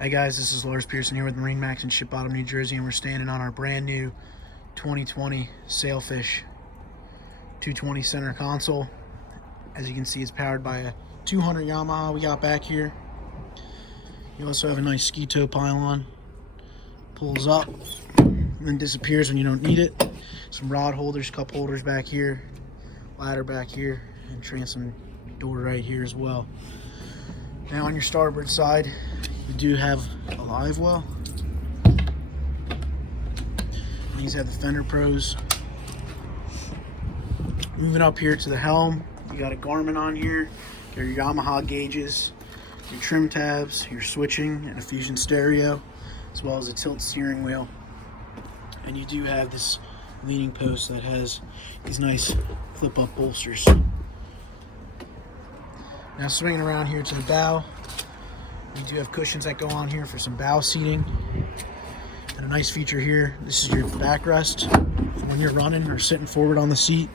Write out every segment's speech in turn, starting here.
Hey guys, this is Lars Pearson here with MarineMax in Ship Bottom, New Jersey, and we're standing on our brand new 2020 Sailfish 220 center console. As you can see, it's powered by a 200 Yamaha we got back here. You also have a nice ski tow pylon. Pulls up and then disappears when you don't need it. Some rod holders, cup holders back here, ladder back here, and transom door right here as well. Now on your starboard side, you do have a live well. These have the fender pros. Moving up here to the helm, you got a Garmin on here, your Yamaha gauges, your trim tabs, your switching, and a Fusion stereo, as well as a tilt steering wheel. And you do have this leaning post that has these nice flip-up bolsters. Now swinging around here to the bow, you do have cushions that go on here for some bow seating. And a nice feature here, this is your backrest for when you're running or sitting forward on the seat.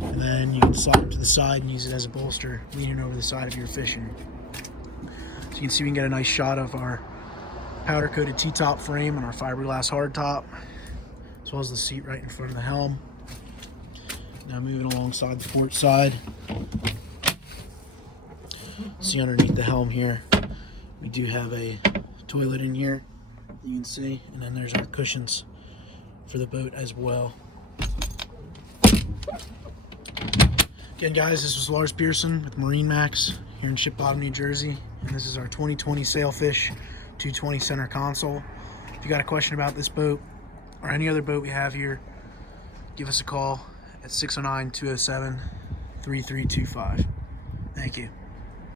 And then you can slide it to the side and use it as a bolster, leaning over the side of your fishing. So you can see we can get a nice shot of our powder-coated T-top frame and our fiberglass hardtop, as well as the seat right in front of the helm. Now moving alongside the port side. See underneath the helm here, we do have a toilet in here, you can see, and then there's our cushions for the boat as well. Again guys, this was Lars Pearson with MarineMax here in Ship Bottom, New Jersey, and this is our 2020 Sailfish 220 center console. If you got a question about this boat or any other boat we have here, give us a call at 609-207-3325. Thank you.